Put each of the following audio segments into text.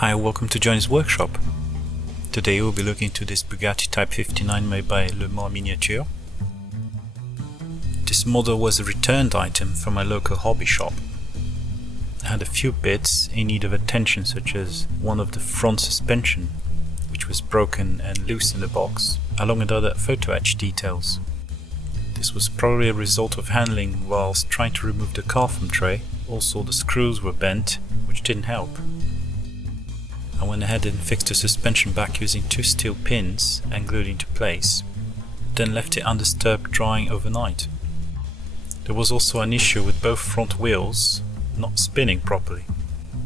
Hi, welcome to Johnny's workshop. Today we'll be looking into this Bugatti Type 59 made by Le Mans Miniature. This model was a returned item from my local hobby shop. It had a few bits in need of attention, such as one of the front suspension, which was broken and loose in the box, along with other photo etch details. This was probably a result of handling whilst trying to remove the car from tray. Also the screws were bent, which didn't help. I went ahead and fixed the suspension back using two steel pins and glued into place, then left it undisturbed drying overnight. There was also an issue with both front wheels not spinning properly.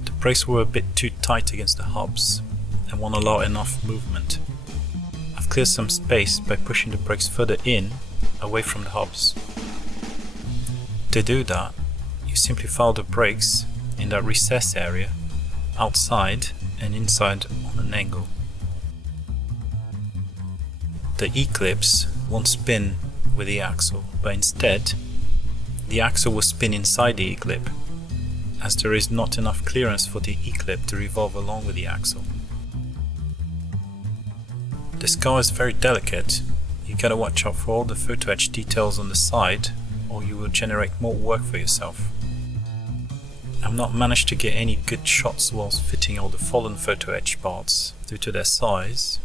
The brakes were a bit too tight against the hubs and won't allow enough movement. I've cleared some space by pushing the brakes further in, away from the hubs. To do that, you simply file the brakes in that recess area, outside and inside on an angle. The E-clips won't spin with the axle, but instead the axle will spin inside the E-clip, as there is not enough clearance for the E-clip to revolve along with the axle. This car is very delicate. You gotta watch out for all the photo etch details on the side, or you will generate more work for yourself. I've not managed to get any good shots whilst fitting all the fallen photo etch parts due to their size,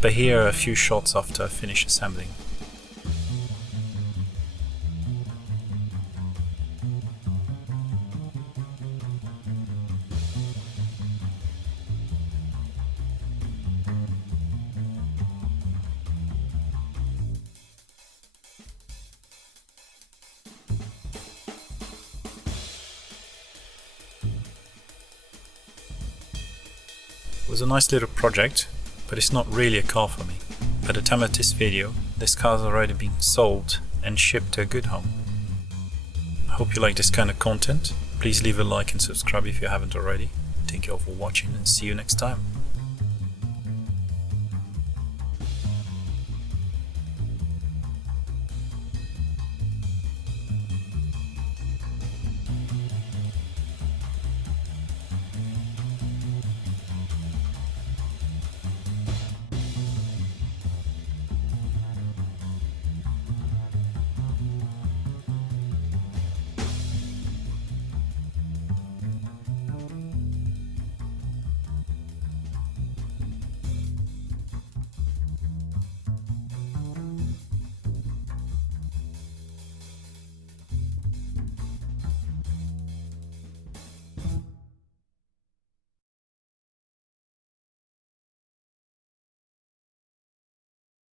but here are a few shots after I finish assembling. It was a nice little project, but it's not really a car for me. By the time of this video, this car has already been sold and shipped to a good home. I hope you like this kind of content. Please leave a like and subscribe if you haven't already. Thank you all for watching and see you next time.